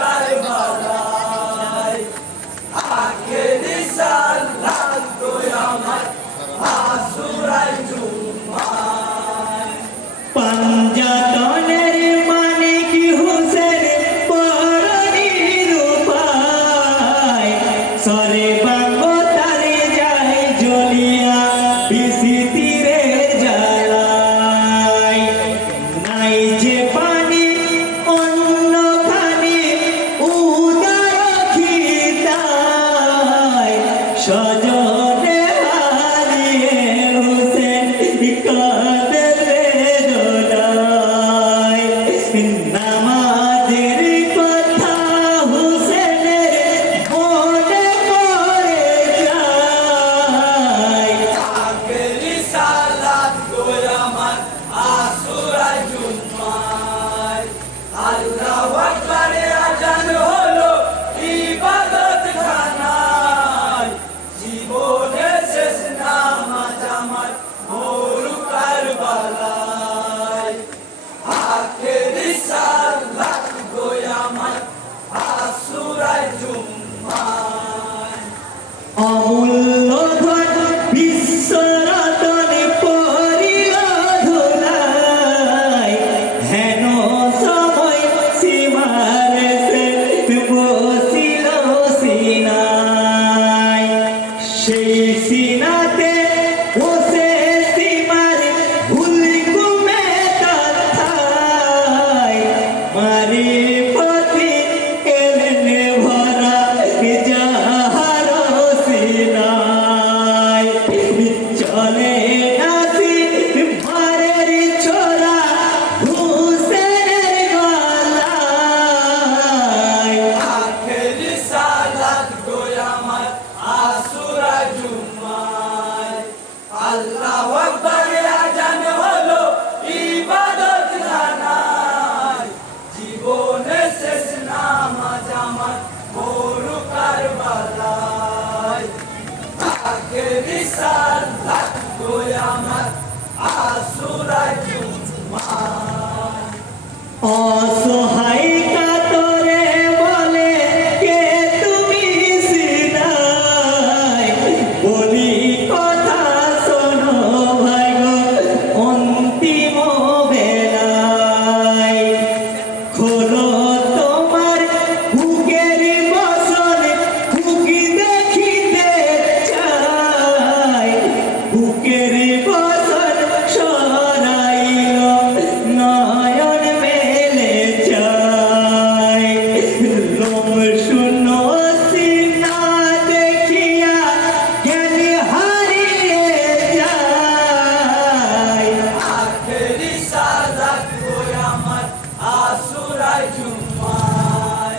Dale, Mara. such 哦。আসুরায়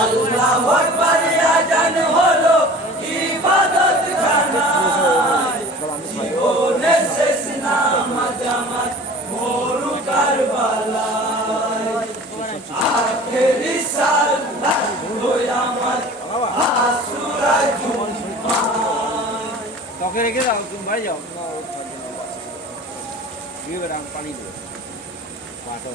আল্লাহু আকবার, আজান হলো, ইবাদত খানা জীবনে শেষ নাম জামাত মরু কারবালায়। আখেরি সালাত হই আমার আসুরা জুম্মা তোকে রেখে দাও, তুমি ভাই যাও। না ওর থাকবে না পানি দেবে পাটো